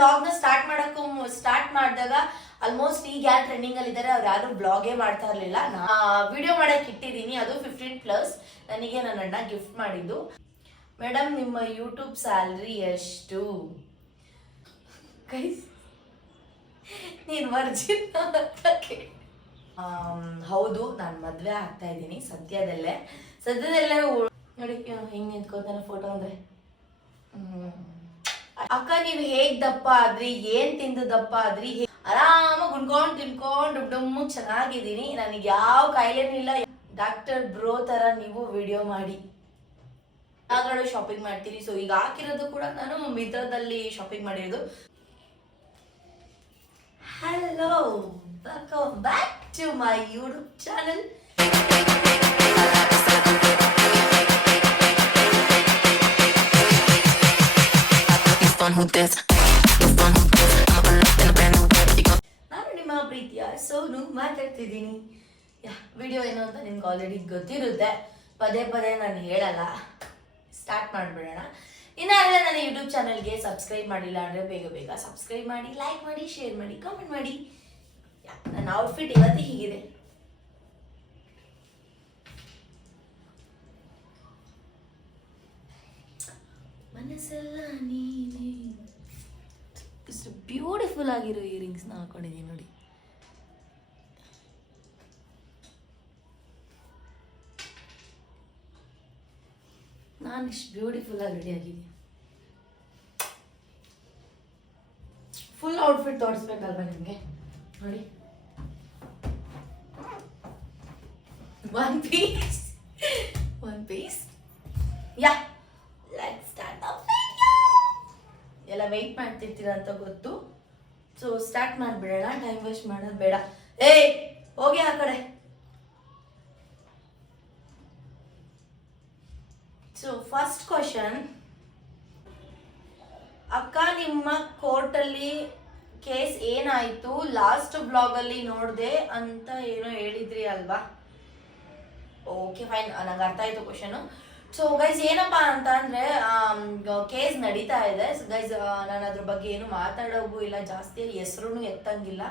ವ್ಲಾಗ್ನ ಸ್ಟಾರ್ಟ್ ಮಾಡಿದಾಗ ಆಲ್ಮೋಸ್ಟ್ ಈಗ ಯಾರು ಟ್ರೆಂಡಿಂಗ್ ಅಲ್ಲಿ ಇದ್ದಾರೆ ಅವ್ರು ಯಾರು ಬ್ಲಾಗೇ ಮಾಡ್ತಾ ಇರಲಿಲ್ಲ. ವಿಡಿಯೋ ಮಾಡಕ್ಕೆ ಇಟ್ಟಿದ್ದೀನಿ, ಅದು 15+. ನನಗೆ ನನ್ನ ಅಣ್ಣ ಗಿಫ್ಟ್ ಮಾಡಿದ್ದು. ಮೇಡಮ್ ನಿಮ್ಮ ಯೂಟ್ಯೂಬ್ ಸ್ಯಾಲ್ರಿ ಎಷ್ಟು? ಗೈಸ್ ನೀನು ವರ್ಜಿನ್ ಹೌದು, ನಾನು ಮದುವೆ ಆಗ್ತಾ ಇದ್ದೀನಿ ಸದ್ಯದಲ್ಲೇ ನೋಡಿ ಹಿಂಗೆ ನಿಂತ್ಕೋತಾನೆ ಫೋಟೋ ಅಂದ್ರೆ. ಅಕ್ಕ ನೀವು ಹೇಗ್ ದಪ್ಪ ಆದ್ರಿ, ಏನ್ ತಿಂದು ದಪ್ಪ ಆದ್ರಿ? ಆರಾಮಾಗಿ ಉಣ್ಕೊಂಡು ತಿನ್ಕೊಂಡು ಡುಮ್ಮು ಚೆನ್ನಾಗಿದ್ದೀನಿ, ನನಗೆ ಯಾವ ಕಾಯಿಲೆನೂ ಇಲ್ಲ. ಡಾಕ್ಟರ್ ಬ್ರೋ ತರ ನೀವು ವಿಡಿಯೋ ಮಾಡಿ. ಯಾವ್ದ್ರಲ್ಲೂ ಶಾಪಿಂಗ್ ಮಾಡ್ತೀನಿ. ಸೊ ಈಗ ಹಾಕಿರೋದು ಕೂಡ ನಾನು ಮಿತ್ರದಲ್ಲಿ ಶಾಪಿಂಗ್ ಮಾಡಿರೋದು. Hello, welcome back to my YouTube channel. ನಾನು ನಿಮ್ಮ ಪ್ರೀತಿಯ ಸೋನು ಮಾತಾಡ್ತಿದ್ದೀನಿ. ವಿಡಿಯೋ ಏನು ಅಂತ ನಿಮ್ಗೆ ಆಲ್ರೆಡಿ ಗೊತ್ತಿರುತ್ತೆ, ಪದೇ ಪದೇ ನಾನು ಹೇಳಲ್ಲ. ಸ್ಟಾರ್ಟ್ ಮಾಡಿಬಿಡೋಣ. ಇನ್ನಾದರೆ ನನ್ನ ಯೂಟ್ಯೂಬ್ ಚಾನಲ್ಗೆ ಸಬ್ಸ್ಕ್ರೈಬ್ ಮಾಡಿಲ್ಲ ಅಂದರೆ ಬೇಗ ಬೇಗ ಸಬ್ಸ್ಕ್ರೈಬ್ ಮಾಡಿ, ಲೈಕ್ ಮಾಡಿ, ಶೇರ್ ಮಾಡಿ, ಕಮೆಂಟ್ ಮಾಡಿ. ನನ್ನ ಔಟ್ಫಿಟ್ ಇವತ್ತು ಹೀಗಿದೆ. ಮನಸ್ಸೆಲ್ಲ ನೀನೇ. ಇಷ್ಟು ಬ್ಯೂಟಿಫುಲ್ ಆಗಿರೋ ಇಯರಿಂಗ್ಸ್ನ ಹಾಕೊಂಡಿದ್ದೀನಿ ನೋಡಿ. ನಾನು ಇಷ್ಟು ಬ್ಯೂಟಿಫುಲ್ ಆಗಿ ರೆಡಿ ಆಗಿದ್ದೀನಿ. ಫುಲ್ ಔಟ್ಫಿಟ್ ತೋರಿಸ್ಬೇಕಲ್ವಾ ನಿಮಗೆ? ನೋಡಿ, one piece. Yeah, let's start the video. ಎಲ್ಲ ವೆಯ್ಟ್ ಮಾಡ್ತಿರ್ತೀರ ಅಂತ ಗೊತ್ತು, ಸೊ ಸ್ಟಾರ್ಟ್ ಮಾಡಿಬಿಡೋಣ. ಟೈಮ್ ವೇಸ್ಟ್ ಮಾಡೋದು ಬೇಡ. ಏಯ್ ಹೋಗಿ ಆ ಕಡೆ. ಸೊ ಫಸ್ಟ್ ಕ್ವಶನ್, ಅಕ್ಕ ನಿಮ್ಮ ಕೋರ್ಟಲ್ಲಿ ಕೇಸ್ ಏನಾಯ್ತು? ಲಾಸ್ಟ್ ಬ್ಲಾಗಲ್ಲಿ ನೋಡಿದೆ ಅಂತ ಏನೋ ಹೇಳಿದ್ರಿ ಅಲ್ವಾ? ಓಕೆ ಫೈನ್, ನಂಗೆ ಅರ್ಥ ಆಯ್ತು ಕ್ವಶನು. ಸೊ ಗೈಸ್ ಏನಪ್ಪ ಅಂತ ಅಂದರೆ, ಕೇಸ್ ನಡೀತಾ ಇದೆ ಗೈಸ್. ನಾನು ಅದ್ರ ಬಗ್ಗೆ ಏನು ಮಾತಾಡೋಗೂ ಇಲ್ಲ, ಜಾಸ್ತಿ ಹೆಸರು ಎತ್ತಂಗಿಲ್ಲ.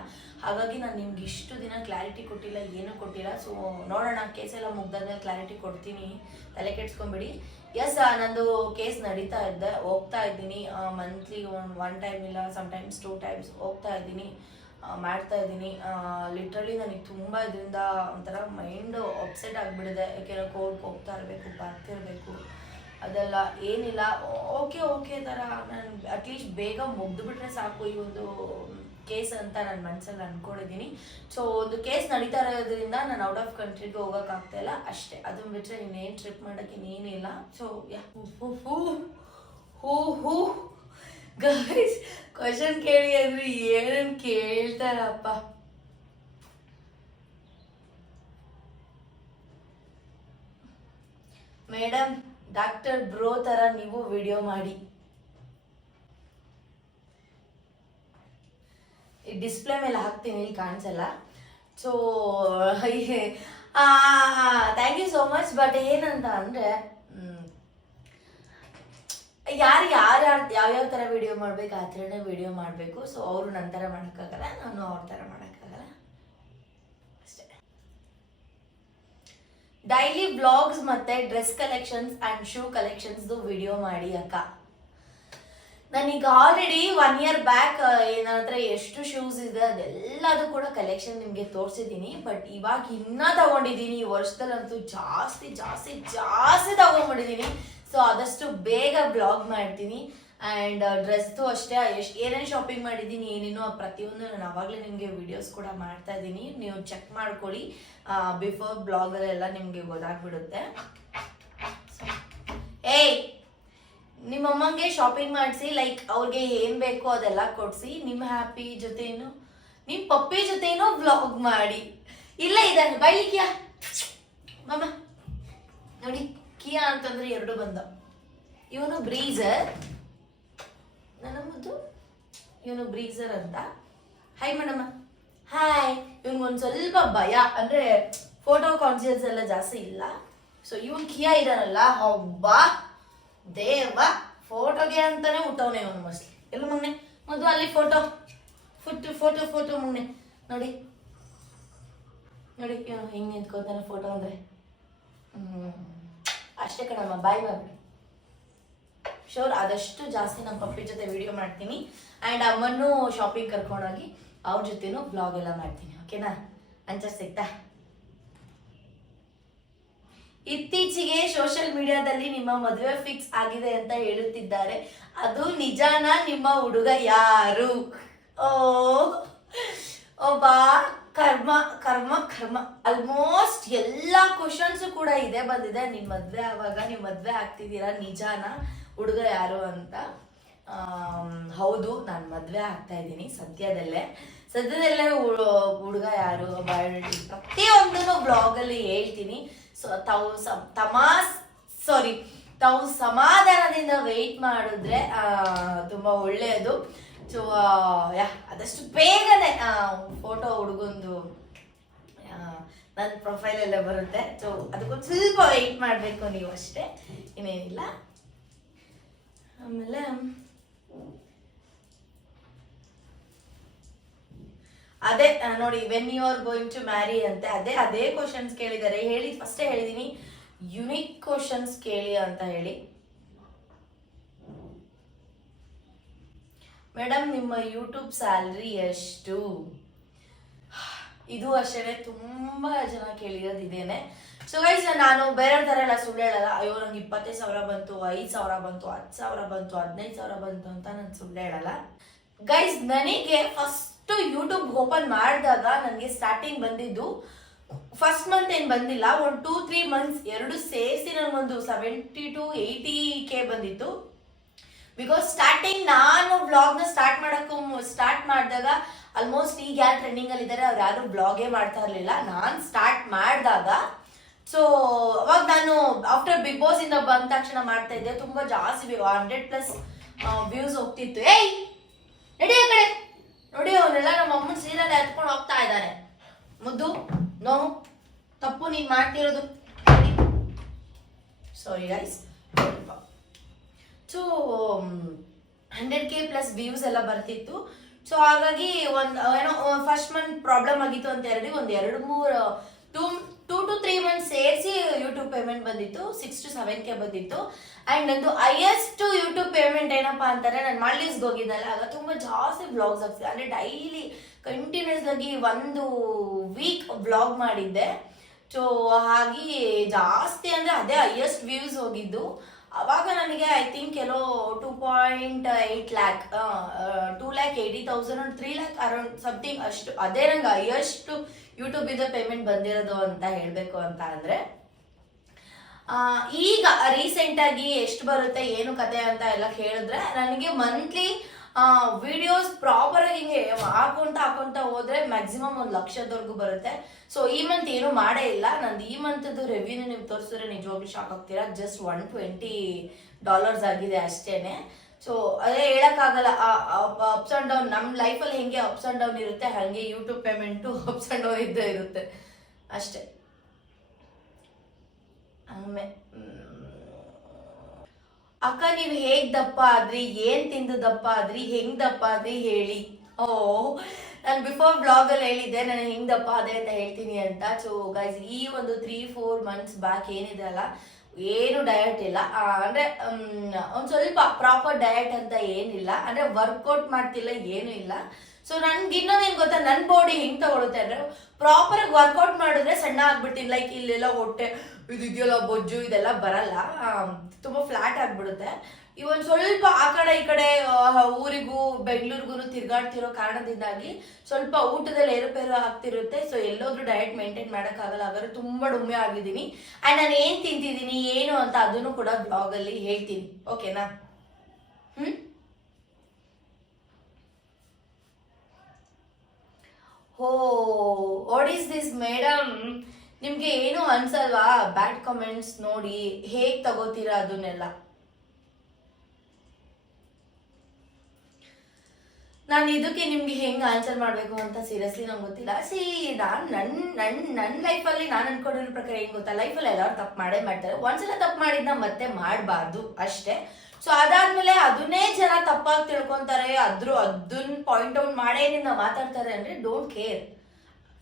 ಹಾಗಾಗಿ ನಾನು ನಿಮ್ಗೆ ಇಷ್ಟು ದಿನ ಕ್ಲಾರಿಟಿ ಕೊಟ್ಟಿಲ್ಲ, ಏನೂ ಕೊಟ್ಟಿಲ್ಲ. ಸೊ ನೋಡೋಣ, ಕೇಸೆಲ್ಲ ಮುಗ್ದಾದ್ಮೇಲೆ ಕ್ಲಾರಿಟಿ ಕೊಡ್ತೀನಿ, ತಲೆ ಕೆಡ್ಸ್ಕೊಂಬಿಡಿ. ಎಸ್, ನಂದು ಕೇಸ್ ಹೋಗ್ತಾ ಇದ್ದೀನಿ. ಮಂತ್ಲಿ ಒನ್ ಟೈಮ್ ಇಲ್ಲ, ಸಮ್ಟೈಮ್ಸ್ 2 times ಹೋಗ್ತಾ ಇದ್ದೀನಿ, ಮಾಡ್ತಾ ಇದ್ದೀನಿ. ಲಿಟ್ರಲಿ ನನಗೆ ತುಂಬ ಇದರಿಂದ ಒಂಥರ ಮೈಂಡ್ ಅಪ್ಸೆಟ್ ಆಗಿಬಿಡಿದೆ. ಯಾಕೆಂದರೆ ಕೋರ್ಟ್ಗೆ ಹೋಗ್ತಾ ಇರಬೇಕು, ಬರ್ತಿರಬೇಕು, ಅದೆಲ್ಲ ಏನಿಲ್ಲ. ಓಕೆ ಥರ ನಾನು ಅಟ್ಲೀಸ್ಟ್ ಬೇಗ ಮುಗ್ದುಬಿಟ್ರೆ ಸಾಕು ಈ ಒಂದು ಕೇಸ್ ಅಂತ ನನ್ನ ಮನಸ್ಸಲ್ಲಿ ಅಂದ್ಕೊಂಡಿದ್ದೀನಿ. ಸೊ ಒಂದು ಕೇಸ್ ನಡೀತಾ ಇರೋದ್ರಿಂದ ನಾನು ಔಟ್ ಆಫ್ ಕಂಟ್ರಿಗೆ ಹೋಗೋಕ್ಕಾಗ್ತಾ ಇಲ್ಲ ಅಷ್ಟೇ. ಅದನ್ನ ಬಿಟ್ಟರೆ ಇನ್ನೇನು ಟ್ರಿಪ್ ಮಾಡೋಕ್ಕೆ ಇನ್ನೇನಿಲ್ಲ. ಸೊ ಹೂ ಗೈಸ್, ಕ್ವಶನ್ ಕೇಳಿ ಅಂದ್ರೆ ಏನೇನು ಕೇಳ್ತಾರಪ್ಪ. ಮೇಡಮ್ ಡಾಕ್ಟರ್ ಬ್ರೋ ಥರ ನೀವು ವಿಡಿಯೋ ಮಾಡಿ. ಡಿಸ್ಪ್ಲೇ ಮೇಲೆ ಹಾಕ್ತೀನಿ, ಇಲ್ಲಿ ಕಾಣಿಸಲ್ಲ. So thank you so much. But ಏನಂತ ಅಂದರೆ, ಯಾವ್ಯಾವ ಥರ ವಿಡಿಯೋ ಮಾಡಬೇಕು ಆ ಥರನೇ ವಿಡಿಯೋ ಮಾಡಬೇಕು. ಸೊ ಅವರು ನನ್ನ ಥರ ಮಾಡೋಕ್ಕಾಗಲ್ಲ, ನಾನು ಅವ್ರ ಥರ ಮಾಡೋಕ್ಕಾಗಲ್ಲ ಅಷ್ಟೇ. ಡೈಲಿ ಬ್ಲಾಗ್ಸ್ ಮತ್ತು ಡ್ರೆಸ್ ಕಲೆಕ್ಷನ್ಸ್ ಆ್ಯಂಡ್ ಶೂ ಕಲೆಕ್ಷನ್ಸ್ದು ವಿಡಿಯೋ ಮಾಡಿ ಅಕ್ಕ. ನಾನೀಗ ಆಲ್ರೆಡಿ 1 year ಬ್ಯಾಕ್ ನನ್ನ ಹತ್ರ ಎಷ್ಟು ಶೂಸ್ ಇದೆ ಅದೆಲ್ಲದು ಕೂಡ ಕಲೆಕ್ಷನ್ ನಿಮಗೆ ತೋರಿಸಿದ್ದೀನಿ. ಬಟ್ ಇವಾಗ ಇನ್ನೂ ತಗೊಂಡಿದ್ದೀನಿ, ಈ ವರ್ಷದಲ್ಲಂತೂ ಜಾಸ್ತಿ ತಗೊಂಡ್ಬಿಟ್ಟಿದ್ದೀನಿ. ಸೊ ಆದಷ್ಟು ಬೇಗ ಬ್ಲಾಗ್ ಮಾಡ್ತೀನಿ. ಆ್ಯಂಡ್ ಡ್ರೆಸ್ದು ಅಷ್ಟೇ, ಏನೇನು ಶಾಪಿಂಗ್ ಮಾಡಿದ್ದೀನಿ, ಏನೇನೋ ಪ್ರತಿಯೊಂದು ನಾನು ಆವಾಗಲೇ ನಿಮಗೆ ವಿಡಿಯೋಸ್ ಕೂಡ ಮಾಡ್ತಾ ಇದ್ದೀನಿ. ನೀವು ಚೆಕ್ ಮಾಡ್ಕೊಳ್ಳಿ, ಬಿಫೋರ್ ಬ್ಲಾಗಲ್ಲೆಲ್ಲ ನಿಮಗೆ ಗೊತ್ತಾಗ್ಬಿಡುತ್ತೆ. ನಿಮ್ಮಮ್ಮಂಗೆ ಶಾಪಿಂಗ್ ಮಾಡಿಸಿ, ಲೈಕ್ ಅವ್ರಿಗೆ ಏನು ಬೇಕೋ ಅದೆಲ್ಲ ಕೊಡಿಸಿ, ನಿಮ್ಮ ಹ್ಯಾಪಿ ಜೊತೆನೂ ನಿಮ್ಮ ಪಪ್ಪಿ ಜೊತೆನೂ ವ್ಲಾಗ್ ಮಾಡಿ. ಇಲ್ಲ ಇದ್ದಾನೆ ಬೈಲಿ ಕಿಯಾ ಮಮ್ಮ ನೋಡಿ. ಕಿಯಾ ಅಂತಂದ್ರೆ 2 ಬಂದ. ಇವನು ಬ್ರೀಸರ್, ನನ್ನ ಮುದ್ದು ಇವನು ಬ್ರೀಸರ್ ಅಂತ. Hi madam. ಹಾಯ್. ಇವನ್ಗೊಂದು ಸ್ವಲ್ಪ ಭಯ, ಅಂದರೆ ಫೋಟೋ ಕಾನ್ಸಿಯಸ್ ಎಲ್ಲ ಜಾಸ್ತಿ ಇಲ್ಲ. ಸೊ ಇವನ್ ಕಿಯಾ ಇದಾನಲ್ಲ, ಒಬ್ಬ ದೇವ ಫೋಟೋಗೆ ಅಂತಾನೆ ಹುಟ್ಟವನೇ ಅವನು ಮೋಸ್ಟ್ಲಿ. ಎಲ್ಲ ಮಗನೆ ಅದು ಅಲ್ಲಿ ಫೋಟೋ ಫೋಟೋ ಫೋಟೋ ಮುನ್ನೆ ನೋಡಿ ನೋಡಿ ಹಿಂಗೆ ನಿಂತ್ಕೋತಾನೆ ಫೋಟೋ ಅಂದರೆ ಅಷ್ಟೇ ಕಣಮ್ಮ. ಬಾಯ್ ಬಾಯ್. ಶೋರ್ ಆದಷ್ಟು ಜಾಸ್ತಿ ನಮ್ಮ ಪಪ್ಪಿ ಜೊತೆ ವಿಡಿಯೋ ಮಾಡ್ತೀನಿ ಆ್ಯಂಡ್ ಅಮ್ಮನ್ನು ಶಾಪಿಂಗ್ ಕರ್ಕೊಂಡೋಗಿ ಅವ್ರ ಜೊತೆನೂ ಬ್ಲಾಗ್ ಎಲ್ಲ ಮಾಡ್ತೀನಿ. ಓಕೆನಾ? ಅಂಚರ್ ಸಿಗ್ತಾ? ಇತ್ತೀಚೆಗೆ ಸೋಷಿಯಲ್ ಮೀಡಿಯಾದಲ್ಲಿ ನಿಮ್ಮ ಮದುವೆ ಫಿಕ್ಸ್ ಆಗಿದೆ ಅಂತ ಹೇಳುತ್ತಿದ್ದಾರೆ, ಅದು ನಿಜಾನಾ? ನಿಮ್ಮ ಹುಡುಗ ಯಾರು? ಬಾ ಕರ್ಮ ಕರ್ಮ ಕರ್ಮ. ಆಲ್ಮೋಸ್ಟ್ ಎಲ್ಲ ಕ್ವಶನ್ಸ್ ಕೂಡ ಇದೆ ಬಂದಿದೆ. ನಿಮ್ಮ ಮದುವೆ ಆವಾಗ ನೀವು ಮದುವೆ ಆಗ್ತಿದ್ದೀರಾ, ನಿಜಾನಾ? ಹುಡುಗ ಯಾರು ಅಂತ. ಹೌದು, ನಾನು ಮದುವೆ ಆಗ್ತಾ ಇದ್ದೀನಿ ಸದ್ಯದಲ್ಲೇ. ಹುಡುಗ ಯಾರು ಬಯೋಡೇಟಾ ಪ್ರತಿಯೊಂದನ್ನು ಬ್ಲಾಗಲ್ಲಿ ಹೇಳ್ತೀನಿ. ಸೊ ತಾವು ಸಮಾಧಾನದಿಂದ ವೆಯ್ಟ್ ಮಾಡಿದ್ರೆ ತುಂಬಾ ಒಳ್ಳೆಯದು. ಸೊ ಆದಷ್ಟು ಬೇಗನೆ ಫೋಟೋ ಹುಡುಗಂದು ನನ್ನ ಪ್ರೊಫೈಲಲ್ಲೇ ಬರುತ್ತೆ. ಸೊ ಅದಕ್ಕೊಂದು ಸ್ವಲ್ಪ ವೆಯ್ಟ್ ಮಾಡಬೇಕು ನೀವು ಅಷ್ಟೇ, ಇನ್ನೇನಿಲ್ಲ. ಆಮೇಲೆ ಅದೇ ನೋಡಿ, when you are going to marry ಅಂತ ಅದೇ ಕ್ವಶನ್ಸ್ ಕೇಳಿದ್ದಾರೆ. ಫಸ್ಟೇ ಹೇಳಿದೀನಿ, ಯುನಿಕ್ ಕ್ವಶನ್ಸ್ ಕೇಳಿ ಅಂತ ಹೇಳಿ. ಮೇಡಮ್, ನಿಮ್ಮ ಯೂಟ್ಯೂಬ್ ಸ್ಯಾಲ್ರಿ ಎಷ್ಟು? ಇದು ಅಷ್ಟೇ, ತುಂಬಾ ಜನ ಕೇಳಿರೋದು ಇದೇನೆ. ಸೊ ಗೈಸ್, ನಾನು ಬೇರೆಯವ್ರ ಥರ ಎಲ್ಲ ಸುಳ್ಳು ಹೇಳಲ್ಲ. ಅಯ್ಯೋ ನಂಗೆ 25,000 ಬಂತು, 5,000 ಬಂತು, 10,000 ಬಂತು, 15,000 ಬಂತು ಅಂತ ನಾನು ಸುಳ್ಳು ಹೇಳಲ್ಲ. ಗೈಸ್, ನನಗೆ ಫಸ್ಟ್ ಯೂಟ್ಯೂಬ್ ಓಪನ್ ಮಾಡಿದಾಗ ನನಗೆ ಸ್ಟಾರ್ಟಿಂಗ್ ಬಂದಿದ್ದು, ಫಸ್ಟ್ ಮಂತ್ ಏನು ಬಂದಿಲ್ಲ, ಒಂದು 2-3 ಮಂತ್ಸ್ ಎರಡು ಸೇರಿಸಿ ನನಗೊಂದು 70 to 80K ಬಂದಿತ್ತು. ಬಿಕಾಸ್ ಸ್ಟಾರ್ಟಿಂಗ್ ನಾನು ಬ್ಲಾಗ್ನ ಸ್ಟಾರ್ಟ್ ಮಾಡಿದಾಗ ಆಲ್ಮೋಸ್ಟ್ ಈಗ ಯಾರು ಟ್ರೆಂಡಿಂಗ್ ಅಲ್ಲಿ ಇದ್ದಾರೆ ಅವ್ರು ಯಾರು ಬ್ಲಾಗೇ ಮಾಡ್ತಾ ಇರಲಿಲ್ಲ. ನಾನು ಸ್ಟಾರ್ಟ್ ಮಾಡಿದಾಗ, ಸೊ ಅವಾಗ ನಾನು ಆಫ್ಟರ್ ಬಿಗ್ ಬಾಸ್ ಇಂದ ಬಂದ ತಕ್ಷಣ ಮಾಡ್ತಾ ಇದ್ದೆ. ತುಂಬಾ ಜಾಸ್ತಿ 100+ ವ್ಯೂಸ್ ಹೋಗ್ತಿತ್ತು. ಏಯ್ ನಡಿ ಆ ಕಡೆ ನೋಡಿ, ಅವನೆಲ್ಲ ನಮ್ಮ ಅಮ್ಮನ ಸೀರೆಲ್ಲ ಎತ್ಕೊಂಡು ಹೋಗ್ತಾ ಇದ್ದಾನೆ. ಮುದ್ದು, ನೋ ತಪ್ಪು ನೀನ್ ಮಾಡ್ತಿರೋದು. Sorry guys. So 100K+ views ಎಲ್ಲ ಬರ್ತಿತ್ತು. ಸೊ ಹಾಗಾಗಿ ಏನೋ ಫಸ್ಟ್ ಮಂತ್ ಪ್ರಾಬ್ಲಮ್ ಆಗಿತ್ತು ಅಂತ ಹೇಳಿ ಒಂದು 2 to 3 ಮಂತ್ಸ್ ಸೇರಿಸಿ ಯೂಟ್ಯೂಬ್ ಪೇಮೆಂಟ್ ಬಂದಿತ್ತು. 6 to 7K ಬಂದಿತ್ತು. ಆ್ಯಂಡ್ ನಂದು ಹೈಯೆಸ್ಟ್ ಯೂಟ್ಯೂಬ್ ಪೇಮೆಂಟ್ ಏನಪ್ಪಾ ಅಂತಾರೆ, ನಾನು ಮಾಲ್ಡೀವ್ಸ್ಗೆ ಹೋಗಿದ್ದಲ್ಲ, ಆಗ ತುಂಬ ಜಾಸ್ತಿ ಬ್ಲಾಗ್ಸ್ ಆಗ್ತಿದೆ. ಅಂದರೆ ಡೈಲಿ ಕಂಟಿನ್ಯೂಸ್ ಆಗಿ 1 ವೀಕ್ ಬ್ಲಾಗ್ ಮಾಡಿದ್ದೆ. ಸೊ ಹಾಗೆ ಜಾಸ್ತಿ ಅಂದರೆ ಅದೇ ಹೈಯೆಸ್ಟ್ ವ್ಯೂಸ್ ಹೋಗಿದ್ದು. ಅವಾಗ ನನಗೆ I think yellow 2.8 lakh 2,80,000 3 lakh around something ಅಷ್ಟು. ಅದೇ ನಂಗೆ ಹೈಯೆಸ್ಟ್ ಯೂಟ್ಯೂಬ್ ಇಂದ ಪೇಮೆಂಟ್ ಬಂದಿರೋದು ಅಂತ ಹೇಳಬೇಕು ಅಂತ ಅಂದರೆ. ಈಗ ರೀಸೆಂಟ್ ಆಗಿ ಎಷ್ಟು ಬರುತ್ತೆ ಏನು ಕತೆ ಅಂತ ಎಲ್ಲ ಕೇಳಿದ್ರೆ, ನನಗೆ ಮಂತ್ಲಿ ವಿಡಿಯೋಸ್ ಪ್ರಾಪರ್ ಆಗಿ ಹಿಂಗೆ ಹಾಕೊಂತ ಹೋದ್ರೆ ಮ್ಯಾಕ್ಸಿಮಮ್ 1 ಲಕ್ಷದವರೆಗೂ ಬರುತ್ತೆ. ಸೊ ಈ ಮಂತ್ ಏನು ಮಾಡೇ ಇಲ್ಲ. ನಂದು ಈ ಮಂತ್ದು ರೆವ್ಯೂನು ನೀವು ತೋರಿಸಿದ್ರೆ ನಿಜವಾಗ್ಲೂ ಶಾಕ್ ಆಗ್ತೀರಾ. ಜಸ್ಟ್ $120 ಆಗಿದೆ ಅಷ್ಟೇನೆ. ಸೊ ಅದೇ ಹೇಳಕ್ಕಾಗಲ್ಲ, ಅಪ್ಸ್ ಅಂಡ್ ಡೌನ್ ನಮ್ಮ ಲೈಫಲ್ಲಿ ಹೆಂಗೆ ಅಪ್ಸ್ ಅಂಡ್ ಡೌನ್ ಇರುತ್ತೆ, ಹಾಗೆ YouTube payment ups and down ಇದ್ದೇ ಇರುತ್ತೆ ಅಷ್ಟೇ. ಆಮೇಲೆ ಅಕ್ಕ, ನೀವು ಹೇಗ್ ದಪ್ಪ ಆದ್ರಿ, ಏನ್ ತಿಂದು ದಪ್ಪ ಆದ್ರಿ, ಹೆಂಗ್ ದಪ್ಪ ಆದ್ರಿ ಹೇಳಿ. ನಾನು ಬಿಫೋರ್ ಬ್ಲಾಗ್ ಅಲ್ಲಿ ಹೇಳಿದ್ದೆ ನಾನು ಹೆಂಗ್ ದಪ್ಪ ಆದೆ ಅಂತ ಹೇಳ್ತೀನಿ ಅಂತ. ಸೊ ಗೈಸ್, ಈ ಒಂದು 3-4 ಮಂತ್ಸ್ ಬ್ಯಾಕ್ ಏನಿದೆ ಅಲ್ಲ, ಏನು ಡಯಟ್ ಇಲ್ಲ. ಅಂದ್ರೆ ಒಂದ್ ಸ್ವಲ್ಪ ಪ್ರಾಪರ್ ಡಯಟ್ ಅಂತ ಏನಿಲ್ಲ, ಅಂದ್ರೆ ವರ್ಕೌಟ್ ಮಾಡ್ತಿಲ್ಲ, ಏನು ಇಲ್ಲ. ಸೊ ನನ್ಗೆ ಇನ್ನೊಂದೇನು ಗೊತ್ತಾ, ನನ್ನ ಬಾಡಿ ಹೆಂಗ್ ತಗೊಳುತ್ತೆ ಅಂದ್ರೆ, ಪ್ರಾಪರ್ ಆಗಿ ವರ್ಕೌಟ್ ಮಾಡಿದ್ರೆ ಸಣ್ಣ ಆಗ್ಬಿಡ್ತೀನಿ. ಲೈಕ್ ಇಲ್ಲೆಲ್ಲ ಹೊಟ್ಟೆ ಇದೆಯಲ್ಲ ಬೊಜ್ಜು ಇದೆಲ್ಲ ಬರಲ್ಲ, ತುಂಬಾ ಫ್ಲಾಟ್ ಆಗ್ಬಿಡುತ್ತೆ. ಇವನ್ ಸ್ವಲ್ಪ ಆ ಕಡೆ ಈ ಕಡೆ ಊರಿಗೂ ಬೆಂಗಳೂರಿಗೂ ತಿರ್ಗಾಡ್ತಿರೋ ಕಾರಣದಿಂದಾಗಿ ಸ್ವಲ್ಪ ಊಟದಲ್ಲಿ ಏರುಪೇರು ಆಗ್ತಿರುತ್ತೆ. ಸೊ ಎಲ್ಲೋದ್ರೂ ಡಯಟ್ ಮೇಂಟೈನ್ ಮಾಡೋಕ್ಕಾಗಲ್ಲ, ಹಾಗಾದ್ರೆ ತುಂಬಾ ಡುಮ್ಮೆ ಆಗಿದ್ದೀನಿ. ಆ್ಯಂಡ್ ನಾನು ಏನ್ ತಿಂತಿದ್ದೀನಿ ಏನು ಅಂತ ಅದನ್ನು ಕೂಡ ಬ್ಲಾಗ್ ಅಲ್ಲಿ ಹೇಳ್ತೀನಿ. ಓಕೆನಾ? What is this madam? ನಿಮ್ಗೆ ಏನು ಅನ್ಸಲ್ವಾ ಬ್ಯಾಡ್ ಕಮೆಂಟ್ಸ್ ನೋಡಿ? ಹೇಗ್ ತಗೋತೀರಾ ಅದನ್ನೆಲ್ಲ? ನಾನು ಇದಕ್ಕೆ ನಿಮ್ಗೆ ಹೆಂಗೆ ಆನ್ಸರ್ ಮಾಡಬೇಕು ಅಂತ ಸೀರಿಯಸ್ಲಿ ನಂಗೆ ಗೊತ್ತಿಲ್ಲ. ನಾನು ನನ್ನ ಲೈಫಲ್ಲಿ ನಾನು ಅನ್ಕೊಂಡಿರೋ ಪ್ರಕಾರ ಹೆಂಗೆ ಗೊತ್ತಾ, ಲೈಫಲ್ಲಿ ಎಲ್ಲರೂ ತಪ್ಪು ಮಾಡೇ ಮಾಡ್ತಾರೆ. ಒಂದ್ಸಲ ತಪ್ಪು ಮಾಡಿದ್ನ ಮತ್ತೆ ಮಾಡಬಾರ್ದು ಅಷ್ಟೇ. ಸೊ ಅದಾದ್ಮೇಲೆ ಅದನ್ನೇ ಜನ ತಪ್ಪಾಗಿ ತಿಳ್ಕೊಂತಾರೆ, ಅದನ್ನ ಪಾಯಿಂಟ್ ಔಟ್ ಮಾಡೇ ನಿನ್ನ ಮಾತಾಡ್ತಾರೆ ಅಂದ್ರೆ don't care.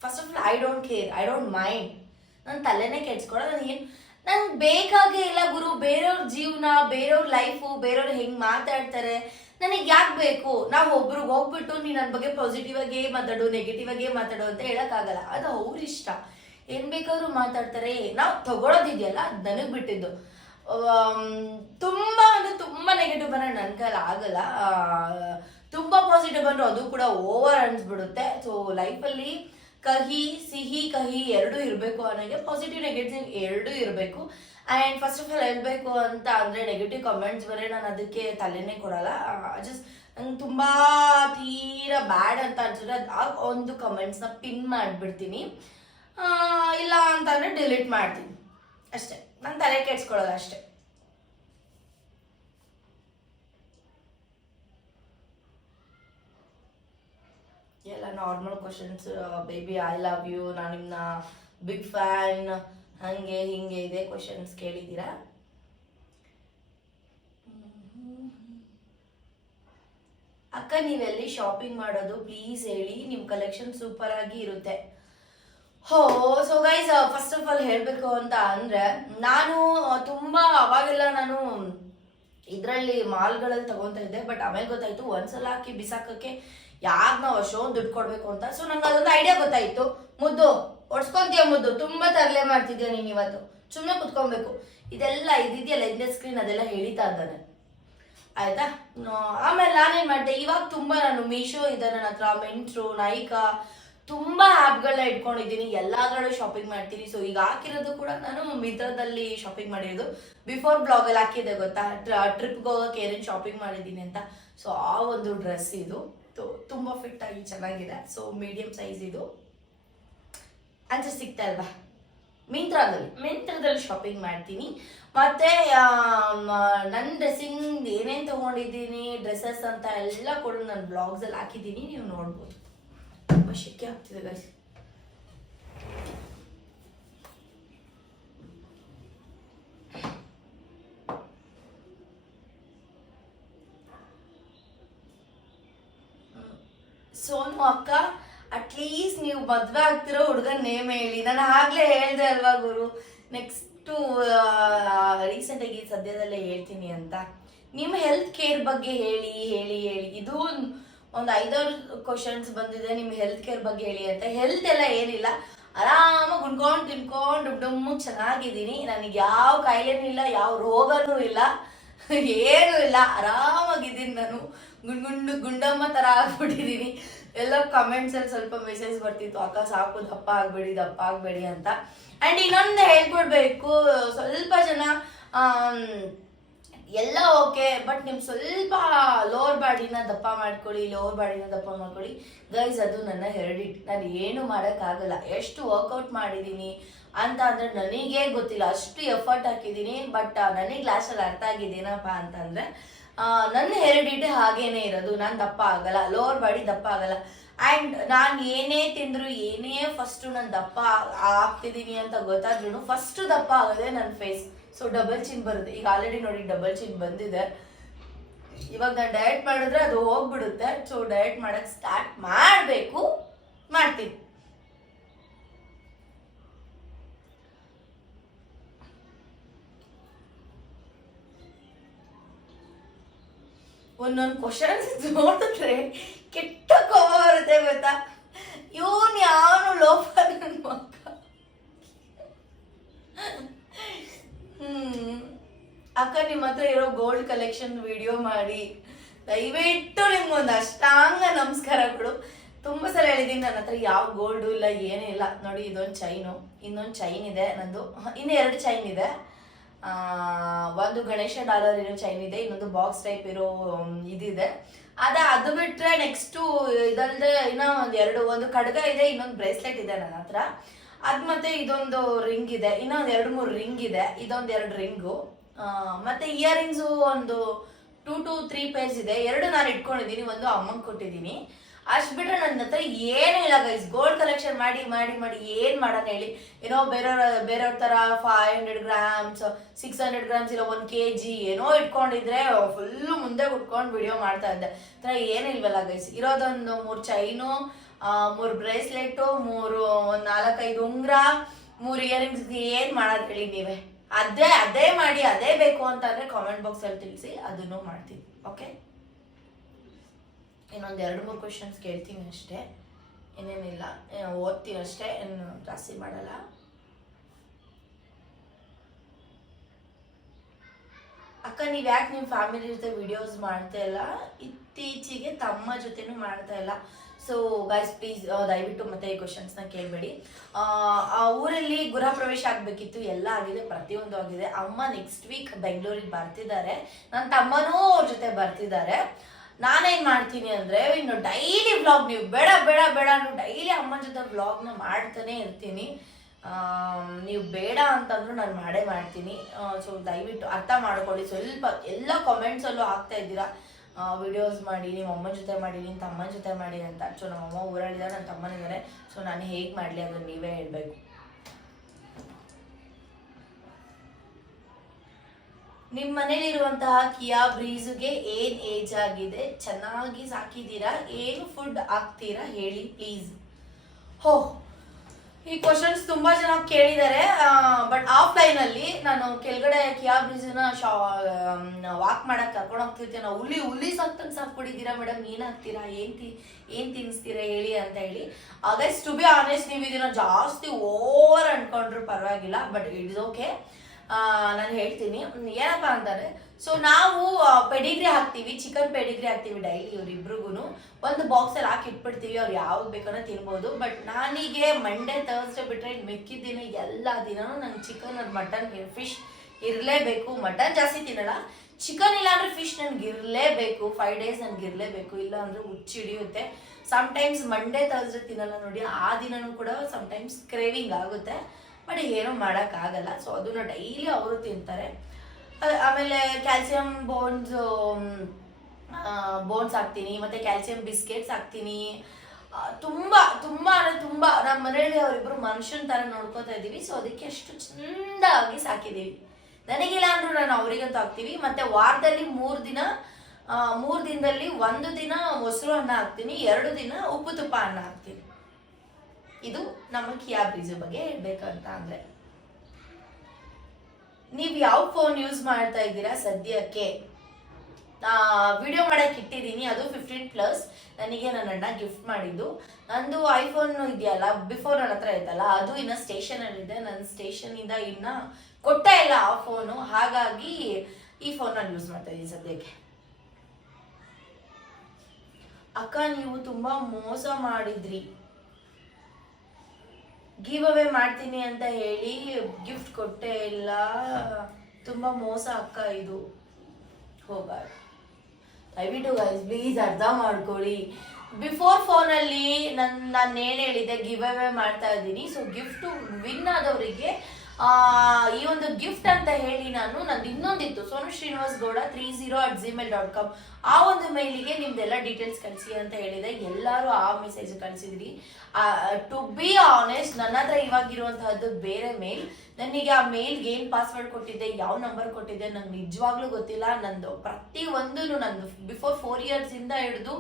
First of all I don't care, I don't mind. ನನ್ನ ತಲೆನೇ ಕೆಡ್ಸ್ಕೊಳೋ. ನಂಗೆ ಬೇಕಾಗೇ ಇಲ್ಲ ಗುರು ಬೇರೆಯವ್ರ ಜೀವನ, ಬೇರೆಯವ್ರ ಲೈಫು, ಬೇರೆಯವ್ರು ಹೆಂಗ್ ಮಾತಾಡ್ತಾರೆ ನನಗೆ ಯಾಕೆ ಬೇಕು? ನಾವು ಒಬ್ರಿಗೆ ಹೋಗ್ಬಿಟ್ಟು ನೀ ನನ್ನ ಬಗ್ಗೆ ಪಾಸಿಟಿವ್ ಆಗೇ ಮಾತಾಡು, ನೆಗೆಟಿವ್ ಆಗೇ ಮಾತಾಡು ಅಂತ ಹೇಳಕ್ಕಾಗಲ್ಲ. ಅದು ಅವ್ರ ಇಷ್ಟ, ಏನ್ ಬೇಕಾದ್ರೂ ಮಾತಾಡ್ತಾರೆ. ನಾವು ತಗೊಳೋದಿದೆಯಲ್ಲ ಅದು ನನಗೆ ಬಿಟ್ಟಿದ್ದು. ತುಂಬಾ ಅಂದ್ರೆ ತುಂಬಾ ನೆಗೆಟಿವ್ ಬಂದ್ರೆ ನನ್ನ ಕೈಲಿ ಆಗಲ್ಲ, ತುಂಬಾ ಪಾಸಿಟಿವ್ ಬಂದ್ರು ಅದು ಕೂಡ ಓವರ್ ಅನ್ಸ್ಬಿಡುತ್ತೆ. ಸೊ ಲೈಫಲ್ಲಿ ಕಹಿ ಸಿಹಿ ಕಹಿ ಎರಡೂ ಇರಬೇಕು, ನನಗೆ ಪಾಸಿಟಿವ್ ನೆಗೆಟಿವ್ ಎರಡೂ ಇರಬೇಕು. ಆ್ಯಂಡ್ ಫಸ್ಟ್ ಆಫ್ ಆಲ್ ಹೇಳ್ಬೇಕು ಅಂತ ಅಂದರೆ ನೆಗೆಟಿವ್ ಕಮೆಂಟ್ಸ್ ಬರೀ ನಾನು ಅದಕ್ಕೆ ತಲೆನೇ ಕೊಡಲ್ಲ. ಜಸ್ಟ್ ನಂಗೆ ತುಂಬ ತೀರಾ ಬ್ಯಾಡ್ ಅಂತ ಅನ್ಸಿದ್ರೆ ಒಂದು ಕಮೆಂಟ್ಸ್ನ ಪಿನ್ ಮಾಡಿಬಿಡ್ತೀನಿ, ಇಲ್ಲ ಅಂತಂದರೆ ಡಿಲೀಟ್ ಮಾಡ್ತೀನಿ ಅಷ್ಟೇ. ನಾನು ತಲೆ ಕೆಡ್ಸ್ಕೊಳ್ಳೋದು ಅಷ್ಟೇ. ಎಲ್ಲ normal questions. Baby I love you, ನಾನು ನಿಮ್ಮನ್ನ ಬಿಗ್ ಫ್ಯಾನ್, ಹಂಗೆ ಹಿಂಗೆ ಇದೆ ಕ್ವಶನ್ಸ್ ಕೇಳಿದ್ದೀರಾ. ಅಕ್ಕ ನೀವೆಲ್ಲಿ ಶಾಪಿಂಗ್ ಮಾಡೋದು ಪ್ಲೀಸ್ ಹೇಳಿ, ನಿಮ್ಮ ಕಲೆಕ್ಷನ್ ಸೂಪರ್ ಆಗಿ ಇರುತ್ತೆ. ಹೋ so guys, first of all ಹೇಳಬೇಕು ಅಂತ ಅಂದರೆ ನಾನು ತುಂಬ ಅವಾಗೆಲ್ಲ ನಾನು ಇದರಲ್ಲಿ ಮಾಲ್ಗಳಲ್ಲಿ ತಗೊತಾ ಇದ್ದೆ. ಬಟ್ ಆಮೇಲೆ ಗೊತ್ತಾಯಿತು ಒಂದ್ಸಲ ಹಾಕಿ ಬಿಸಾಕಕ್ಕೆ ಯಾಕೆ ನಾವು ಅಷ್ಟೊಂದು ದುಡ್ಡು ಕೊಡಬೇಕು ಅಂತ. ಸೊ ನಂಗೆ ಅದೊಂದು ಐಡಿಯಾ ಗೊತ್ತಾಯಿತು. ಮುದ್ದು ಒಡ್ಸ್ಕೊಂತೀಯ ಮುದ್ದು, ತುಂಬ ತರಲೆ ಮಾಡ್ತಿದ್ಯಾ ನೀನು, ಇವತ್ತು ಸುಮ್ಮನೆ ಕುತ್ಕೊಬೇಕು. ಇದೆಲ್ಲ ಇದಿದೆಯಲ್ಲ ಇಂಡಿಯಾ ಸ್ಕ್ರೀನ್ ಅದೆಲ್ಲ ಹೇಳಿತಾ ಇದ್ದಾನೆ ಆಯ್ತಾ. ಆಮೇಲೆ ನಾನೇನು ಮಾಡಿದೆ, ಇವಾಗ ತುಂಬ ನಾನು ಮೀಶೋ ಇದೆ ನನ್ನ ಹತ್ರ, ಮೆಂಟ್ರು, ನೈಕಾ, ತುಂಬ ಆ್ಯಪ್ಗಳನ್ನ ಇಟ್ಕೊಂಡಿದ್ದೀನಿ, ಎಲ್ಲಾದ್ರಲ್ಲೂ ಶಾಪಿಂಗ್ ಮಾಡ್ತೀನಿ. ಸೊ ಈಗ ಹಾಕಿರೋದು ಕೂಡ ನಾನು ಮಿತ್ರದಲ್ಲಿ ಶಾಪಿಂಗ್ ಮಾಡಿರೋದು. ಬಿಫೋರ್ ಬ್ಲಾಗಲ್ಲಿ ಹಾಕಿದೆ ಗೊತ್ತಾ, ಟ್ರಿಪ್ಗೆ ಹೋಗೋಕೆ ಏನೇನು ಶಾಪಿಂಗ್ ಮಾಡಿದ್ದೀನಿ ಅಂತ. ಸೊ ಆ ಒಂದು ಡ್ರೆಸ್ ಇದು ತುಂಬ ಫಿಟ್ ಆಗಿ ಚೆನ್ನಾಗಿದೆ. ಸೊ ಮೀಡಿಯಂ ಸೈಜ್ ಇದು ಅಂತ ಸಿಗ್ತಾ ಅಲ್ವಾ, ಮಿಂತ್ರದಲ್ಲಿ ಶಾಪಿಂಗ್ ಮಾಡ್ತೀನಿ. ಮತ್ತೆ ನನ್ನ ಡ್ರೆಸ್ಸಿಂಗ್ ಏನೇನು ತೊಗೊಂಡಿದ್ದೀನಿ ಡ್ರೆಸ್ಸಸ್ ಅಂತ ಎಲ್ಲ ಕೂಡ ನಾನು ಬ್ಲಾಗ್ಸಲ್ಲಿ ಹಾಕಿದ್ದೀನಿ, ನೀವು ನೋಡ್ಬೋದು. ತುಂಬ ಶೆಕೆ ಆಗ್ತಿದೆ ಗೈಸ್. ಸೋನು ಅಕ್ಕ, ಅಟ್ಲೀಸ್ಟ್ ನೀವು ಮದುವೆ ಆಗ್ತಿರೋ ಹುಡುಗನ ನೇಮ್ ಹೇಳಿ. ನಾನು ಆಗ್ಲೇ ಹೇಳ್ದೆ ಅಲ್ವಾ ಗುರು, ನೆಕ್ಸ್ಟು ರೀಸೆಂಟಾಗಿ ಸದ್ಯದಲ್ಲೇ ಹೇಳ್ತೀನಿ ಅಂತ. ನಿಮ್ಮ ಹೆಲ್ತ್ ಕೇರ್ ಬಗ್ಗೆ ಹೇಳಿ ಹೇಳಿ ಹೇಳಿ, ಇದು ಒಂದು 5-6 ಕ್ವಶನ್ಸ್ ಬಂದಿದೆ. ನಿಮ್ಮ ಹೆಲ್ತ್ ಕೇರ್ ಬಗ್ಗೆ ಹೇಳಿ ಅಂತ. ಹೆಲ್ತ್ ಎಲ್ಲ ಏನಿಲ್ಲ, ಆರಾಮಾಗಿ ಉಣ್ಕೊಂಡು ತಿನ್ಕೊಂಡು ಡುಮ್ಮುಗ್ ಚೆನ್ನಾಗಿದ್ದೀನಿ. ನನಗೆ ಯಾವ ಕಾಯಿಲೆನೂ ಇಲ್ಲ, ಯಾವ ರೋಗನೂ ಇಲ್ಲ, ಏನೂ ಇಲ್ಲ, ಆರಾಮಾಗಿದ್ದೀನಿ ನಾನು. ಗುಂಡಮ್ಮ ಥರ ಆಗ್ಬಿಟ್ಟಿದ್ದೀನಿ. ಎಲ್ಲ ಕಮೆಂಟ್ಸಲ್ಲಿ ಸ್ವಲ್ಪ ಮೆಸೇಜ್ ಬರ್ತಿತ್ತು, ಅಕ್ಕ ಸಾಕು ದಪ್ಪ ಆಗಬೇಡಿ ಅಂತ. ಆ್ಯಂಡ್ ಇನ್ನೊಂದು ಹೇಳ್ಕೊಡ್ಬೇಕು, ಸ್ವಲ್ಪ ಜನ ಎಲ್ಲ ಓಕೆ, ಬಟ್ ನಿಮ್ಗೆ ಸ್ವಲ್ಪ ಲೋವರ್ ಬಾಡಿನ ದಪ್ಪ ಮಾಡ್ಕೊಳ್ಳಿ ಗೈಸ್. ಅದು ನನ್ನ ಹೆರಿಡಿಟಿ, ನಾನು ಏನು ಮಾಡೋಕ್ಕಾಗಲ್ಲ. ಎಷ್ಟು ವರ್ಕೌಟ್ ಮಾಡಿದ್ದೀನಿ ಅಂತ ಅಂದರೆ ನನಗೇ ಗೊತ್ತಿಲ್ಲ, ಅಷ್ಟು ಎಫರ್ಟ್ ಹಾಕಿದ್ದೀನಿ. ಬಟ್ ನನಗೆ ಲಾಸ್ಟಲ್ಲಿ ಅರ್ಥ ಆಗಿದ್ದೇನಪ್ಪ ಅಂತಂದರೆ ನನ್ನ ಹೆರಿಡಿಟಿ ಹಾಗೇನೇ ಇರೋದು. ನಾನು ದಪ್ಪ ಆಗಲ್ಲ, ಲೋವರ್ ಬಾಡಿ ದಪ್ಪ ಆಗಲ್ಲ. ಆ್ಯಂಡ್ ನಾನು ಏನೇ ತಿಂದ್ರು ಏನೇ ಫಸ್ಟು ನಾನು ದಪ್ಪ ಆಗ್ತಿದ್ದೀನಿ ಅಂತ ಗೊತ್ತಾದ್ರೂ ಫಸ್ಟು ದಪ್ಪ ಆಗೋದೇ ನನ್ನ ಫೇಸ್. ಸೊ ಡಬಲ್ ಚಿನ್ ಬರುತ್ತೆ. ಈಗ ಆಲ್ರೆಡಿ ನೋಡಿ ಡಬಲ್ ಚಿನ್ ಬಂದಿದೆ. ಇವಾಗ ನಾನು ಡಯಟ್ ಮಾಡಿದ್ರೆ ಅದು ಹೋಗ್ಬಿಡುತ್ತೆ. ಸೊ ಡಯಟ್ ಮಾಡೋಕ್ಕೆ ಸ್ಟಾರ್ಟ್ ಮಾಡಬೇಕು, ಮಾಡ್ತೀನಿ. ಒಂದೊಂದು ಕ್ವಶನ್ಸ್ ನೋಡಿದ್ರೆ ಕೆಟ್ಟ ಕೋಪ ಬರುತ್ತೆ ಗೊತ್ತಾ. ಇವನು ಯಾವನು ಲೋಪ ನನ್ನ ಮಕ್ಕ. ಅಕ್ಕ ನಿಮ್ಮ ಹತ್ರ ಇರೋ ಗೋಲ್ಡ್ ಕಲೆಕ್ಷನ್ ವಿಡಿಯೋ ಮಾಡಿ ದಯವಿಟ್ಟು ನಿಮ್ಗೊಂದು ಅಷ್ಟಾಂಗ ನಮಸ್ಕಾರಗಳು. ತುಂಬ ಸಲ ಹೇಳಿದ್ದೀನಿ, ನನ್ನ ಹತ್ರ ಯಾವ ಗೋಲ್ಡು ಇಲ್ಲ, ಏನೂ ಇಲ್ಲ. ನೋಡಿ ಇದೊಂದು ಚೈನು, ಇನ್ನೊಂದು ಚೈನ್ ಇದೆ ನಂದು, ಇನ್ನು 2 ಚೈನ್ ಇದೆ. ಒಂದು ಗಣೇಶ ಡಾಲರ್ ಇರೋ ಚೈನ್ ಇದೆ, ಇನ್ನೊಂದು ಬಾಕ್ಸ್ ಟೈಪ್ ಇರೋ ಇದಿದೆ. ಅದು ಬಿಟ್ರೆ ನೆಕ್ಸ್ಟು ಇದಲ್ಲದೆ ಇನ್ನೂ ಒಂದು ಖಡ್ಗ ಇದೆ, ಇನ್ನೊಂದು ಬ್ರೇಸ್ಲೆಟ್ ಇದೆ ನನ್ನ ಹತ್ರ. ಅದು ಮತ್ತೆ ಇದೊಂದು ರಿಂಗ್ ಇದೆ, ಇನ್ನೊಂದು 2-3 ರಿಂಗ್ ಇದೆ, ಇದೊಂದು 2 ರಿಂಗು. ಮತ್ತೆ ಇಯರಿಂಗ್ಸು ಒಂದು 2 to 3 ಪೇರ್ಸ್ ಇದೆ. 2 ನಾನು ಇಟ್ಕೊಂಡಿದ್ದೀನಿ, ಒಂದು ಅಮ್ಮಂಗೆ ಕೊಟ್ಟಿದ್ದೀನಿ. ಅಷ್ಟು ಬಿಟ್ರೆ ನನ್ನ ಹತ್ರ ಏನೂ ಇಲ್ಲ ಗೈಸ್. ಗೋಲ್ಡ್ ಕಲೆಕ್ಷನ್ ಮಾಡಿ ಮಾಡಿ ಮಾಡಿ ಏನು ಮಾಡೋಣ ಹೇಳಿ. ಏನೋ ಬೇರೆಯವ್ರ ಥರ 500 ಗ್ರಾಮ್ಸ್ 600 ಗ್ರಾಮ್ಸ್ ಇಲ್ಲ 1 kg ಏನೋ ಇಟ್ಕೊಂಡಿದ್ರೆ ಫುಲ್ಲು ಮುಂದೆ ಉಟ್ಕೊಂಡು ವಿಡಿಯೋ ಮಾಡ್ತಾ ಇದ್ದೆ. ಆ ಥರ ಏನೂ ಇಲ್ವಲ್ಲ ಗೈಸ್. ಇರೋದೊಂದು 3 chain, 3 bracelet, 4-5 ಉಂಗ್ರ, 3 earrings. ಏನು ಮಾಡೋದು ಹೇಳಿ ನೀವೇ. ಅದೇ ಮಾಡಿ, ಅದೇ ಬೇಕು ಅಂತಂದ್ರೆ ಕಾಮೆಂಟ್ ಬಾಕ್ಸಲ್ಲಿ ತಿಳಿಸಿ, ಅದನ್ನು ಮಾಡ್ತೀನಿ. ಓಕೆ, ಇನ್ನೊಂದು 2-3 ಕ್ವೆಶನ್ಸ್ ಕೇಳ್ತೀನಿ ಅಷ್ಟೇ, ಇನ್ನೇನಿಲ್ಲ. ಓದ್ತೀನಿ ಅಷ್ಟೇ, ಏನು ಜಾಸ್ತಿ ಮಾಡಲ್ಲ. ಅಕ್ಕ, ನೀವು ಯಾಕೆ ನಿಮ್ಮ ಫ್ಯಾಮಿಲಿ ಜೊತೆ ವಿಡಿಯೋಸ್ ಮಾಡ್ತಾ ಇಲ್ಲ? ಇತ್ತೀಚೆಗೆ ತಮ್ಮ ಜೊತೆನೂ ಮಾಡ್ತಾ ಇಲ್ಲ. ಸೊ ಗೈಸ್ ಪ್ಲೀಸ್ ದಯವಿಟ್ಟು ಮತ್ತೆ ಈ ಕ್ವಶನ್ಸ್ನ ಕೇಳಬೇಡಿ. ಆ ಊರಲ್ಲಿ ಗೃಹ ಪ್ರವೇಶ ಆಗಬೇಕಿತ್ತು, ಎಲ್ಲ ಆಗಿದೆ, ಪ್ರತಿಯೊಂದು ಆಗಿದೆ. ಅಮ್ಮ ನೆಕ್ಸ್ಟ್ ವೀಕ್ ಬೆಂಗಳೂರಿಗೆ ಬರ್ತಿದ್ದಾರೆ, ನನ್ನ ತಮ್ಮನೂ ಅವ್ರ ಜೊತೆ ಬರ್ತಿದ್ದಾರೆ. ನಾನೇನು ಮಾಡ್ತೀನಿ ಅಂದರೆ, ಇನ್ನು ಡೈಲಿ ವ್ಲಾಗ್, ನೀವು ಬೇಡ ಬೇಡ ಬೇಡ ನೀವು ಡೈಲಿ ಅಮ್ಮನ ಜೊತೆ ವ್ಲಾಗ್ನ ಮಾಡ್ತಾನೆ ಇರ್ತೀನಿ. ನೀವು ಬೇಡ ಅಂತಂದ್ರೂ ನಾನು ಮಾಡೇ ಮಾಡ್ತೀನಿ. ಸೊ ದಯವಿಟ್ಟು ಅರ್ಥ ಮಾಡ್ಕೊಳ್ಳಿ. ಸ್ವಲ್ಪ ಎಲ್ಲ ಕಾಮೆಂಟ್ಸಲ್ಲೂ ಆಗ್ತಾ ಇದ್ದೀರಾ, ವಿಡಿಯೋಸ್ ಮಾಡಿ, ನಿಮ್ಮ ಅಮ್ಮನ ಜೊತೆ ಮಾಡಿ, ನಿಮ್ಮ ತಮ್ಮನ ಜೊತೆ ಮಾಡಿ ಅಂತ. ಸೊ ನಮ್ಮಮ್ಮ ಊರಲ್ಲಿದ್ದಾರೆ, ನನ್ನ ತಮ್ಮನಿದ್ದಾರೆ. ಸೊ ನಾನು ಹೇಗೆ ಮಾಡಲಿ ಅದನ್ನು ನೀವೇ ಹೇಳಬೇಕು. ನಿಮ್ಮ ಮನೇಲಿರುವಂತಹ ಕಿಯಾ ಬ್ರೀಜುಗೆ ಏನು ಏಜ್ ಆಗಿದೆ? ಚೆನ್ನಾಗಿ ಸಾಕಿದ್ದೀರಾ? ಏನು ಫುಡ್ ಹಾಕ್ತೀರಾ ಹೇಳಿ ಪ್ಲೀಸ್. ಹೋ, ಈ ಕ್ವಶನ್ಸ್ ತುಂಬಾ ಜನ ಕೇಳಿದ್ದಾರೆ. ಬಟ್ ಆಫ್ಲೈನಲ್ಲಿ ನಾನು ಕೆಳಗಡೆ ಕಿಯಾ ಬ್ರಿಡ್ಜ್ನ ವಾಕ್ ಮಾಡಕ್ ಕರ್ಕೊಂಡು ಹೋಗ್ತಿರ್ತೀನಿ. ನಾವು ಹುಲಿ ಸಾಕ್ತಂಗೆ ಸಾಕ್ಬಿಟ್ಟಿದ್ದೀರಾ ಮೇಡಮ್, ಏನು ಹಾಕ್ತೀರಾ, ಏನು ತಿನ್ನಿಸ್ತೀರಾ ಹೇಳಿ ಅಂತ ಹೇಳಿ. ಗೈಸ್ ಟು ಬಿ ಆನೆಸ್ಟ್, ನೀವು ಇದನ್ನ ಜಾಸ್ತಿ ಓವರ್ ಅನ್ಕೊಂಡ್ರು ಪರವಾಗಿಲ್ಲ, ಬಟ್ ಇಟ್ ಇಸ್ ಓಕೆ. ನಾನು ಹೇಳ್ತೀನಿ ಏನಪ್ಪ ಅಂತಾರೆ. ಸೊ ನಾವು ಪೆಡಿಗ್ರಿ ಹಾಕ್ತೀವಿ, ಚಿಕನ್ ಪೆಡಿಗ್ರಿ ಹಾಕ್ತೀವಿ ಡೈಲಿ ಇವ್ರಿಬ್ರಿಗೂ. ಒಂದು ಬಾಕ್ಸಲ್ಲಿ ಹಾಕಿ ಇಟ್ಬಿಡ್ತೀವಿ, ಅವ್ರು ಯಾವಾಗ ಬೇಕನ್ನ ತಿನ್ಬೋದು. ಬಟ್ ನಾನೀಗೆ ಮಂಡೇ ಥರ್ಸ್ಡೇ ಬಿಟ್ಟರೆ ಮಿಕ್ಕಿದ ದಿನ ಎಲ್ಲ ದಿನನೂ ನಂಗೆ ಚಿಕನ್ ಅದು ಮಟನ್ ಫಿಶ್ ಇರಲೇಬೇಕು. ಮಟನ್ ಜಾಸ್ತಿ ತಿನ್ನಲ್ಲ, ಚಿಕನ್ ಇಲ್ಲ ಅಂದರೆ ಫಿಶ್ ನನಗೆ ಇರಲೇಬೇಕು. 5 days ನನಗೆ ಇರಲೇಬೇಕು, ಇಲ್ಲ ಅಂದರೆ ಹುಚ್ಚಿಡಿಯುತ್ತೆ. ಸಮ್ಟೈಮ್ಸ್ ಮಂಡೇ ಥರ್ಸ್ಡೇ ತಿನ್ನಲ್ಲ ನೋಡಿ, ಆ ದಿನನೂ ಕೂಡ ಸಮ್ಟೈಮ್ಸ್ ಕ್ರೇವಿಂಗ್ ಆಗುತ್ತೆ. ಬಟ್ ಏನೂ ಮಾಡೋಕ್ಕಾಗಲ್ಲ. ಸೊ ಅದನ್ನು ಡೈಲಿ ಅವರು ತಿಂತಾರೆ. ಆಮೇಲೆ ಕ್ಯಾಲ್ಸಿಯಂ ಬೋನ್ಸ್ ಹಾಕ್ತೀನಿ, ಮತ್ತು ಕ್ಯಾಲ್ಸಿಯಂ ಬಿಸ್ಕೆಟ್ಸ್ ಹಾಕ್ತೀನಿ. ತುಂಬ ತುಂಬ ಅಂದರೆ ತುಂಬ ನಮ್ಮ ಮನೆಯಲ್ಲಿ ಅವರಿಬ್ಬರು ಮನುಷ್ಯನ ಥರ ನೋಡ್ಕೋತಾ ಇದ್ದೀವಿ. ಸೊ ಅದಕ್ಕೆ ಅಷ್ಟು ಚೆಂದಾಗಿ ಸಾಕಿದ್ದೀವಿ. ನನಗಿಲ್ಲ ಅಂದರೂ ನಾನು ಅವರಿಗಂತೂ ಹಾಕ್ತೀವಿ. ಮತ್ತು ವಾರದಲ್ಲಿ 3 ದಿನದಲ್ಲಿ 1 ದಿನ ಮೊಸರು ಅನ್ನ ಹಾಕ್ತೀನಿ, 2 ದಿನ ಉಪ್ಪು ತುಪ್ಪ ಅನ್ನ ಹಾಕ್ತೀನಿ. ಇದು ನಮ್ಮ ಕಿಯಾ ಬ್ರೀಜ್ ಬಗ್ಗೆ ಹೇಳ್ಬೇಕಂತ ಅಂದರೆ. ನೀವು ಯಾವ ಫೋನ್ ಯೂಸ್ ಮಾಡ್ತಾ ಇದ್ದೀರಾ ಸದ್ಯಕ್ಕೆ? ವಿಡಿಯೋ ಮಾಡಕ್ಕೆ ಇಟ್ಟಿದ್ದೀನಿ, ಅದು 15+. ನನಗೆ ನನ್ನ ಅಣ್ಣ ಗಿಫ್ಟ್ ಮಾಡಿದ್ದು. ನಂದು ಐಫೋನ್ ಇದೆಯಲ್ಲ, ಬಿಫೋರ್ ನನ್ನ ಹತ್ರ ಇತ್ತಲ್ಲ, ಅದು ಇನ್ನು ಸ್ಟೇಷನಲ್ಲಿದೆ. ನನ್ನ ಸ್ಟೇಷನಿಂದ ಇನ್ನು ಕೊಟ್ಟೇ ಇಲ್ಲ ಆ ಫೋನು. ಹಾಗಾಗಿ ಈ ಫೋನ್ ನಾನು ಯೂಸ್ ಮಾಡ್ತಾ ಇದ್ದೀನಿ ಸದ್ಯಕ್ಕೆ. ಅಕ್ಕ, ನೀವು ತುಂಬ ಮೋಸ ಮಾಡಿದ್ರಿ, ಗಿವ್ ಅವೇ ಮಾಡ್ತೀನಿ ಅಂತ ಹೇಳಿ ಗಿಫ್ಟ್ ಕೊಟ್ಟೇ ಇಲ್ಲ. ತುಂಬ ಮೋಸ ಅಕ್ಕ ಇದು. ಹೋಗ್ಬಾರ್ದು. ದಯವಿಟ್ಟು ಗೈಸ್ ಪ್ಲೀಸ್ ಅರ್ಥ ಮಾಡ್ಕೊಳ್ಳಿ. ಬಿಫೋರ್ ಫೋನಲ್ಲಿ ನಾನು ಏನು ಹೇಳಿದೆ, ಗಿವ್ ಅವೇ ಮಾಡ್ತಾ ಇದ್ದೀನಿ. ಸೊ ಗಿಫ್ಟು ವಿನ್ ಆದವರಿಗೆ ಈ ಒಂದು ಗಿಫ್ಟ್ ಅಂತ ಹೇಳಿ ನಂದು ಇನ್ನೊಂದಿತ್ತು, ಸೋನು ಶ್ರೀನಿವಾಸ್ ಗೌಡ 30@gmail.com. ಆ ಒಂದು ಮೇಲಿಗೆ ನಿಮ್ದೆಲ್ಲ ಡೀಟೇಲ್ಸ್ ಕಳಿಸಿ ಅಂತ ಹೇಳಿದೆ. ಎಲ್ಲರೂ ಆ ಮೆಸೇಜ್ ಕಳಿಸಿದ್ರಿ. ಟು ಬಿ ಆನೆಸ್ಟ್, ನನ್ನ ಹತ್ರ ಇವಾಗಿರುವಂತಹದ್ದು ಬೇರೆ ಮೇಲ್. ನನಗೆ ಆ ಮೇಲ್ಗೆ ಏನು ಪಾಸ್ವರ್ಡ್ ಕೊಟ್ಟಿದ್ದೆ, ಯಾವ ನಂಬರ್ ಕೊಟ್ಟಿದ್ದೆ ನಂಗೆ ನಿಜವಾಗ್ಲೂ ಗೊತ್ತಿಲ್ಲ. ನಂದು ಪ್ರತಿಯೊಂದು ನಂದು ಬಿಫೋರ್ 4 years ಇಂದ ಹಿಡಿದು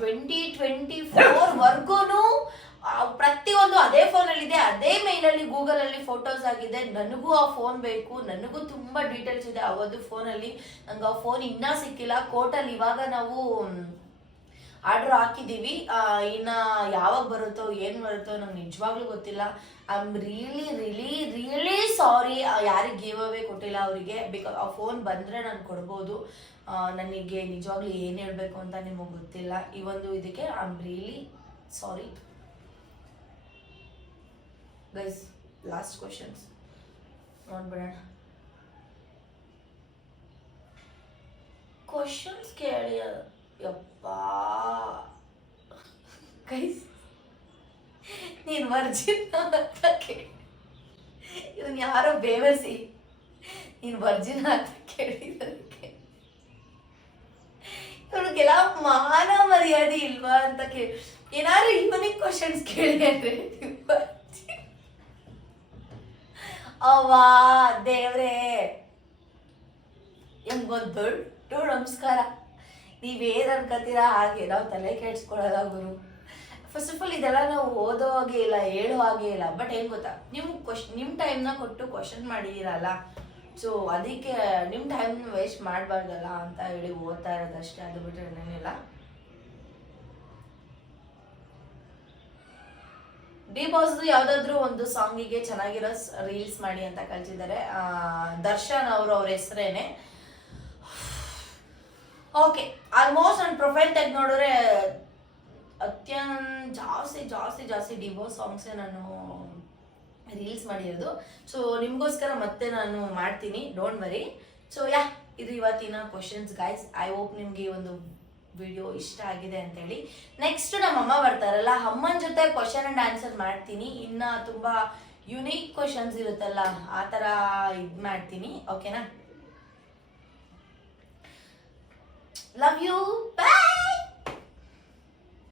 2024 ಪ್ರತಿಯೊಂದು ಅದೇ ಫೋನಲ್ಲಿದೆ, ಅದೇ ಮೇಲಲ್ಲಿ ಗೂಗಲಲ್ಲಿ ಫೋಟೋಸ್ ಆಗಿದೆ. ನನಗೂ ಆ ಫೋನ್ ಬೇಕು, ನನಗೂ ತುಂಬ ಡೀಟೇಲ್ಸ್ ಇದೆ ಅವತ್ತು ಫೋನಲ್ಲಿ. ನಂಗೆ ಆ ಫೋನ್ ಇನ್ನೂ ಸಿಕ್ಕಿಲ್ಲ. ಕೋರ್ಟಲ್ಲಿ ಇವಾಗ ನಾವು ಆರ್ಡರ್ ಹಾಕಿದ್ದೀವಿ, ಇನ್ನು ಯಾವಾಗ ಬರುತ್ತೋ ಏನು ಬರುತ್ತೋ ನಂಗೆ ನಿಜವಾಗ್ಲೂ ಗೊತ್ತಿಲ್ಲ. ಐ ಆಮ್ ರಿಯಲಿ ಸಾರಿ ಯಾರಿಗೆ ಗಿವ್ ಅವೇ ಕೊಟ್ಟಿಲ್ಲ ಅವರಿಗೆ. ಬಿಕಾಸ್ ಆ ಫೋನ್ ಬಂದರೆ ನಾನು ಕೊಡ್ಬೋದು. ನನಗೆ ನಿಜವಾಗ್ಲೂ ಏನು ಹೇಳಬೇಕು ಅಂತ ನಿಮಗೆ ಗೊತ್ತಿಲ್ಲ. ಈ ಒಂದು ಇದಕ್ಕೆ I am really sorry guys. Last questions ನೋಡ್ಬಿಡೋಣ. ಕ್ವಶನ್ಸ್ ಕೇಳಿ ಯಪ್ಪಾ ಗೈಸ್. ನೀನು ವರ್ಜಿನ್ ಅಂತ ಕೇಳಿ, ಇವನು ಯಾರೋ ಬೇವಸಿ, ನೀನು ವರ್ಜಿನ್ ಅಂತ ಕೇಳಿದಕ್ಕೆ ಇವಳಿಗೆಲ್ಲ ಮಾನ ಮರ್ಯಾದೆ ಮರ್ಯಾದೆ ಇಲ್ವಾ ಅಂತ ಏನಾದ್ರು ಯೂನಿಕ್ ಕ್ವಶನ್ಸ್ ಕೇಳಿ ಅಂದ್ರೆ ಅವ್ವಾ ದೇವ್ರೇ ಹೆಂಗೊಂದು ದೊಡ್ಡ ನಮಸ್ಕಾರ. ನೀವೇನು ಅನ್ಕೋತೀರಾ ಹಾಗೆ, ನಾವು ತಲೆ ಕೆಡ್ಸ್ಕೊಳ್ಳಲ್ಲ ಗುರು. ಫಸ್ಟ್ ಆಫ್ ಆಲ್ ಇದೆಲ್ಲ ನಾವು ಓದೋ ಹಾಗೆ ಇಲ್ಲ, ಹೇಳೋ ಹಾಗೆ ಇಲ್ಲ. ಬಟ್ ಏನು ಗೊತ್ತಾ, ನೀವು ನಿಮ್ಮ ಟೈಮ್ನ ಕೊಟ್ಟು ಕ್ವಶನ್ ಮಾಡಿದ್ದೀರಲ್ಲ, ಸೊ ಅದಕ್ಕೆ ನಿಮ್ಮ ಟೈಮ್ನ ವೇಸ್ಟ್ ಮಾಡಬಾರ್ದಲ್ಲ ಅಂತ ಹೇಳಿ ಓದ್ತಾ ಇರೋದಷ್ಟೇ. ಅದು ಬಿಟ್ಟರೆ ಏನೇನಿಲ್ಲ. ಡಿ ಬಾಸ್ದು ಯಾವುದಾದ್ರೂ ಒಂದು ಸಾಂಗಿಗೆ ಚೆನ್ನಾಗಿರೋ ರೀಲ್ಸ್ ಮಾಡಿ ಅಂತ ಕಳ್ಸಿದ್ದಾರೆ. ದರ್ಶನ್ ಅವರು ಅವ್ರ ಹೆಸರೇನೆ. ಓಕೆ, ಆಲ್ಮೋಸ್ಟ್ ನನ್ನ ಪ್ರೊಫೈಲ್ ತೆಗೆದು ನೋಡಿದ್ರೆ ಜಾಸ್ತಿ ಡಿವೋರ್ಸ್ ಸಾಂಗ್ಸೇ ನಾನು ರೀಲ್ಸ್ ಮಾಡಿರೋದು. ಸೊ ನಿಮಗೋಸ್ಕರ ಮತ್ತೆ ನಾನು ಮಾಡ್ತೀನಿ, ಡೋಂಟ್ ವರಿ. ಸೊ ಇದು ಇವತ್ತಿನ ಕ್ವಶನ್ಸ್ ಗೈಸ್. ಐ ಹೋಪ್ ನಿಮಗೆ ಒಂದು ವಿಡಿಯೋ ಇಷ್ಟ ಆಗಿದೆ ಅಂತೇಳಿ. ನೆಕ್ಸ್ಟ್ ನಮ್ಮ ಅಮ್ಮ ಬರ್ತಾರಲ್ಲ, ಅಮ್ಮನ ಜೊತೆ ಕ್ವಶನ್ ಆ್ಯಂಡ್ ಆನ್ಸರ್ ಮಾಡ್ತೀನಿ. ಇನ್ನು ತುಂಬ ಯುನೀಕ್ ಕ್ವಶನ್ಸ್ ಇರುತ್ತಲ್ಲ, ಆ ಥರ ಇದು ಮಾಡ್ತೀನಿ. ಓಕೆನಾ? Love you, bye.